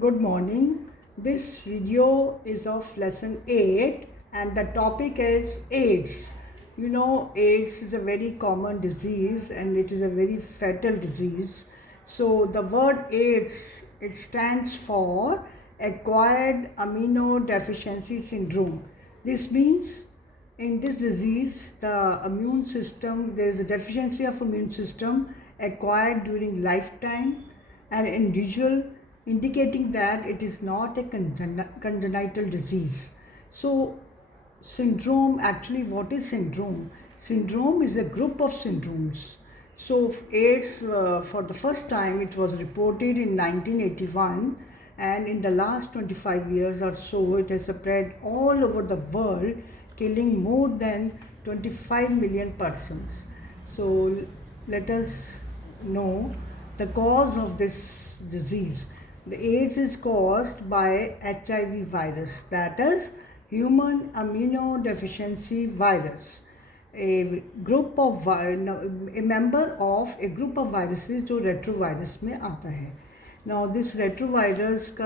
Good morning. This video is of lesson 8 and the topic is AIDS. You know, AIDS is a very common disease and it is a very fatal disease. So the word AIDS, it stands for acquired immunodeficiency syndrome. This means in this disease, the immune system, there is a deficiency of immune system acquired during lifetime and individual, indicating that it is not a congenital disease. So syndrome, actually what is syndrome? Syndrome is a group of syndromes. So AIDS, for the first time, it was reported in 1981, and in the last 25 years or so it has spread all over the world, killing more than 25 million persons. So let us know the cause of this disease. The AIDS is caused by HIV virus, that is human immunodeficiency virus. A group of a member of a group of viruses जो retrovirus में आता है. Now this retrovirus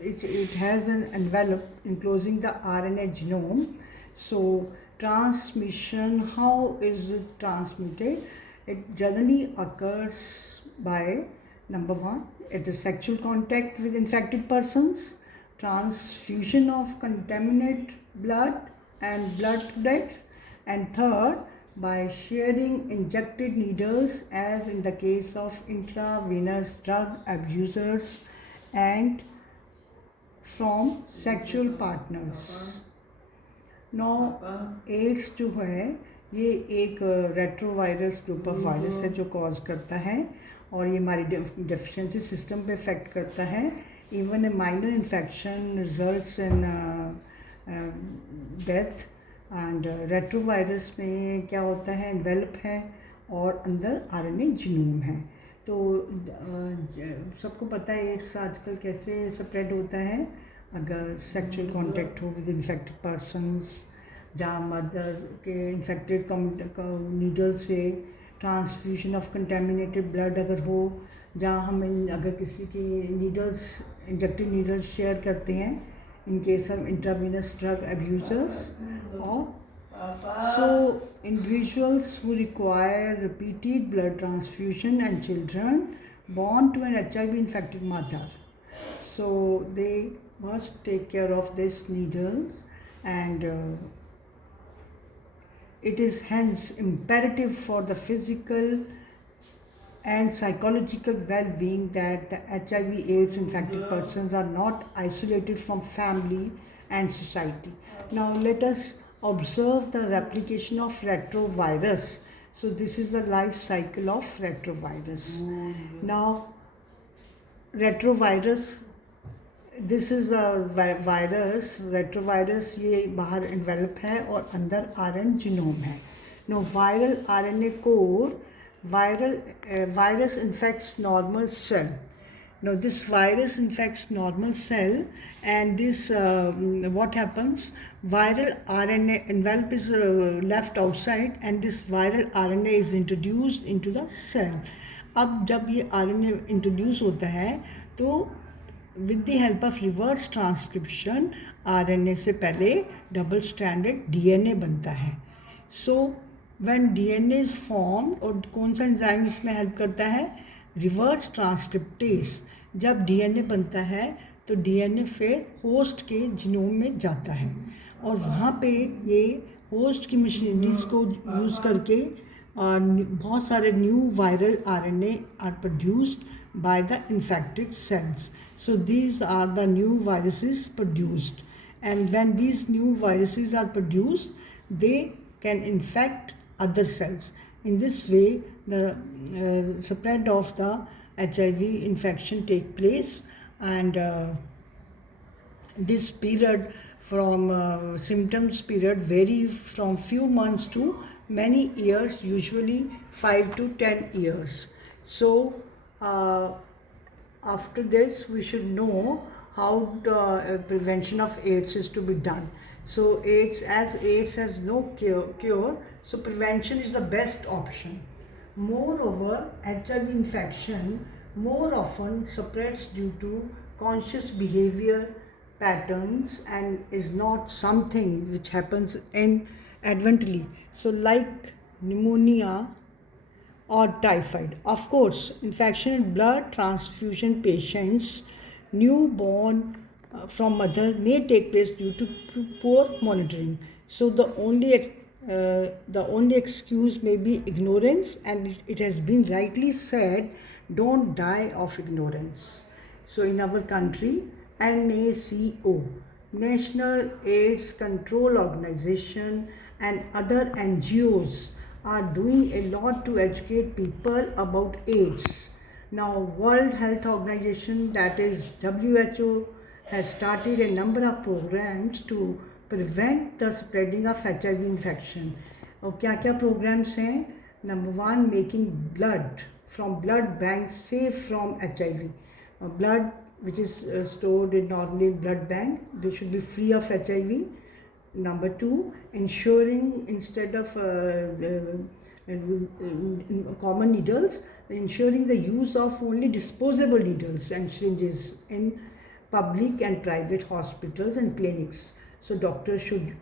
it has an envelope enclosing the RNA genome. So transmission, how is it transmitted? It generally occurs by number one, it is sexual contact with infected persons, transfusion of contaminated blood and blood products, and third, by sharing injected needles, as in the case of intravenous drug abusers and from sexual partners. No AIDS जो है ये एक retrovirus group of virus है जो cause करता है और ये हमारी डेफिशिएंसी सिस्टम पे इफेक्ट करता है. Even a minor infection results in death. And retrovirus में क्या होता है, एनवेलप है और अंदर आरएनए जीनोम है. तो सबको पता है एड्स आजकल कैसे स्प्रेड होता है. अगर सेक्सुअल कांटेक्ट हो विद इन्फेक्टेड पर्सनस, जहाँ मदर के इन्फेक्टेड नीडल से, ट्रांसफ्यूजन ऑफ कंटेमिनेटेड ब्लड अगर हो, जहाँ हम अगर किसी की नीडल्स इंजेक्टेड नीडल्स शेयर करते हैं in case of intravenous drug abusers, और so individuals who require repeated blood transfusion and children born to an HIV infected mother, so they must take care of these needles, and it is hence imperative for the physical and psychological well-being that the HIV AIDS infected persons are not isolated from family and society. Now let us observe the replication of retrovirus. So this is the life cycle of retrovirus. Now retrovirus, this is a virus. Retrovirus ये बाहर envelope है और अंदर RN genome है. Know viral RNA code, virus infects normal cell. Now this virus infects normal cell, and this what happens, viral RNA envelope is left outside and this viral RNA is introduced into the cell. अब जब ये RNA introduce होता है तो with the help of reverse transcription RNA से पहले double stranded DNA बनता है. So when DNA is form, और कौन सा एंजाइम इसमें हेल्प करता है, रिवर्स ट्रांसक्रिप्टेस. जब डीएनए बनता है तो डीएनए फिर होस्ट के जीनोम में जाता है और वहाँ पे ये होस्ट की मशीनरीज को यूज़ करके बहुत सारे new viral RNA are produced by the infected cells. So these are the new viruses produced, and when these new viruses are produced, they can infect other cells. In this way, the spread of the HIV infection take place, and this period from symptoms period vary from few months to many years, usually 5 to 10 years. So after this we should know how the prevention of AIDS is to be done. So AIDS has no cure, so prevention is the best option. Moreover, HIV infection more often spreads due to conscious behavior patterns and is not something which happens inadvertently. So, like pneumonia or typhoid. Of course, infection in blood transfusion patients, newborn from mother may take place due to poor monitoring. So the only excuse may be ignorance, and it has been rightly said, don't die of ignorance. So in our country, NACO, National AIDS Control Organization, and other NGOs are doing a lot to educate people about AIDS. Now, World Health Organization, that is WHO, has started a number of programs to prevent the spreading of HIV infection. और क्या क्या programs हैं? Number one, making blood from blood banks safe from HIV. Blood which is stored in normally blood bank, they should be free of HIV. Number two, ensuring instead of common needles, ensuring the use of only disposable needles and syringes in public and private hospitals and clinics. So doctors should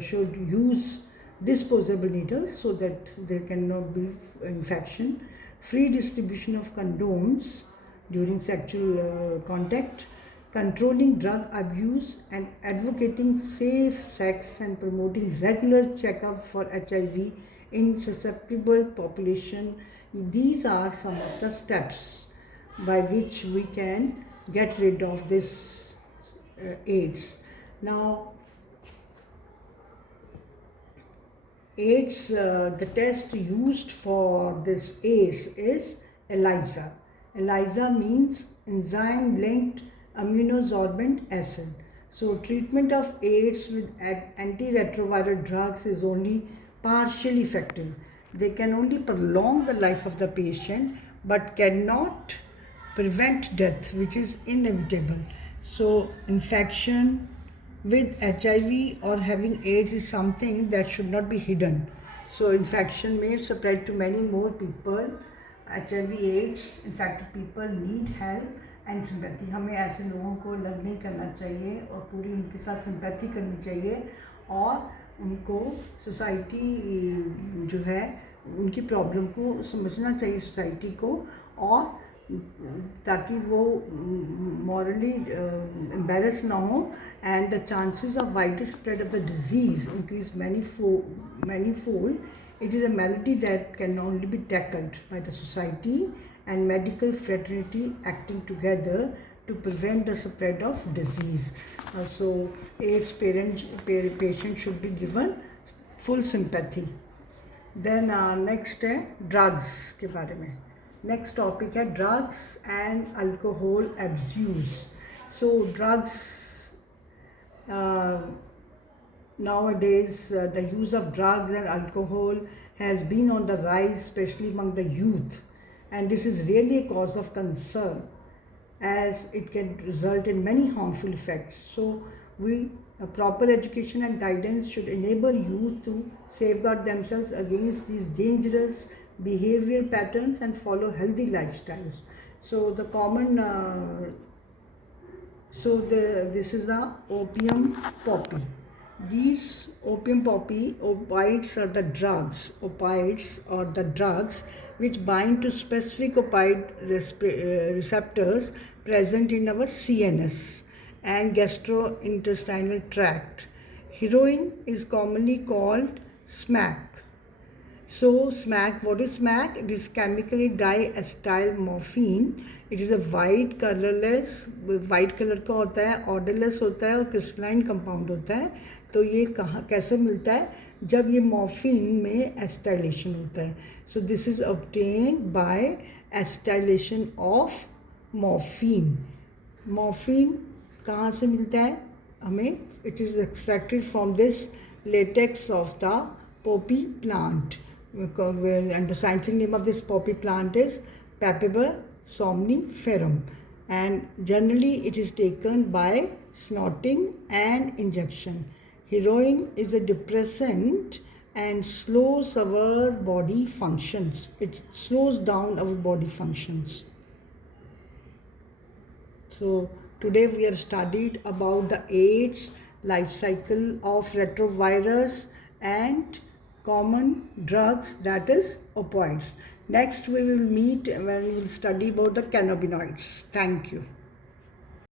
use disposable needles so that there cannot be infection. Free distribution of condoms during sexual contact, controlling drug abuse and advocating safe sex and promoting regular checkup for HIV in susceptible population. These are some of the steps by which we can get rid of this AIDS. Now, AIDS, the test used for this AIDS is ELISA. ELISA means enzyme linked immunosorbent acid. So treatment of AIDS with antiretroviral drugs is only partially effective. They can only prolong the life of the patient but cannot prevent death, which is inevitable. So infection with HIV or having AIDS is something that should not be hidden. So infection may spread to many more people. HIV AIDS infected people need help and sympathy. हमें ऐसे लोगों को लग नहीं करना चाहिए और पूरी उनके साथ सिंपैथी करनी चाहिए और उनको सोसाइटी जो है उनकी प्रॉब्लम को समझना चाहिए सोसाइटी को, और ताकि वो मॉरली एम्बेरस ना हो and the chances of wider spread of the disease increase many fold. It is a malady that can only be tackled by the society and medical fraternity acting together to prevent the spread of disease. So AIDS patients should be given full sympathy. Then next है drugs के बारे में. Next topic है drugs and alcohol abuse. So drugs nowadays the use of drugs and alcohol has been on the rise, especially among the youth, and this is really a cause of concern as it can result in many harmful effects. So proper education and guidance should enable youth to safeguard themselves against these dangerous behavior patterns and follow healthy lifestyles. So the common this is the opium poppy. These opium poppy, opiates are the drugs. Opiates are the drugs which bind to specific opioid receptors present in our CNS and gastrointestinal tract. Heroin is commonly called smack. So smack, what is smack? It is chemically diacetyl morphine. It is a white colour का होता है, odourless होता है और crystalline compound होता है. तो ये कहाँ कैसे मिलता है? जब ये मॉर्फिन में एसिटाइलेशन होता है. So this is obtained by acetylation of morphine. Morphine कहाँ से मिलता है हमें? It is extracted from this latex of the poppy plant, and the scientific name of this poppy plant is Papaver somniferum, and generally it is taken by snorting and injection. Heroin is a depressant and slows our body functions. It slows down our body functions. So today we have studied about the AIDS life cycle of retrovirus and common drugs, that is opioids. Next we will meet when we will study about the cannabinoids. Thank you.